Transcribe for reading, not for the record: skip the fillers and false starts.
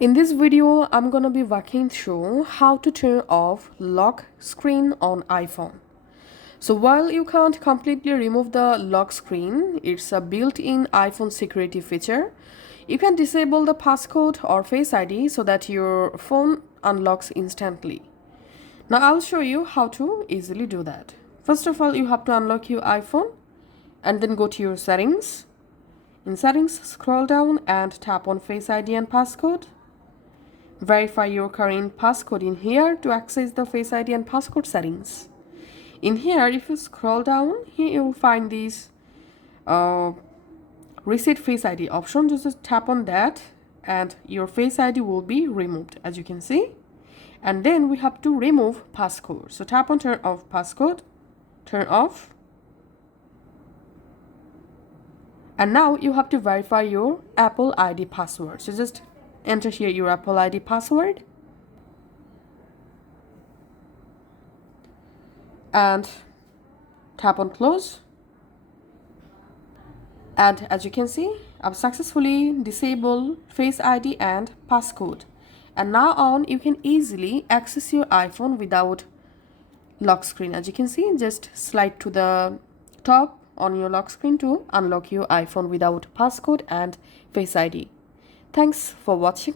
In this video, I'm gonna be walking through how to turn off lock screen on iPhone. So while you can't completely remove the lock screen, it's a built-in iPhone security feature. You can disable the passcode or Face ID so that your phone unlocks instantly. Now I'll show you how to easily do that. First of all, you have to unlock your iPhone and then go to your settings. In settings, scroll down and tap on Face ID and passcode. Verify your current passcode in here to access the Face ID and passcode settings. In here, if you scroll down, here you will find these reset Face ID option. Just tap on that and your Face ID will be removed, as you can see. And then we have to remove passcode. So tap on turn off passcode, turn off. And now you have to verify your Apple ID password. So just enter here your Apple ID password. And tap on close. And as you can see, I've successfully disabled Face ID and passcode. And now on, you can easily access your iPhone without lock screen. As you can see, just slide to the top on your lock screen to unlock your iPhone without passcode and Face ID. Thanks for watching.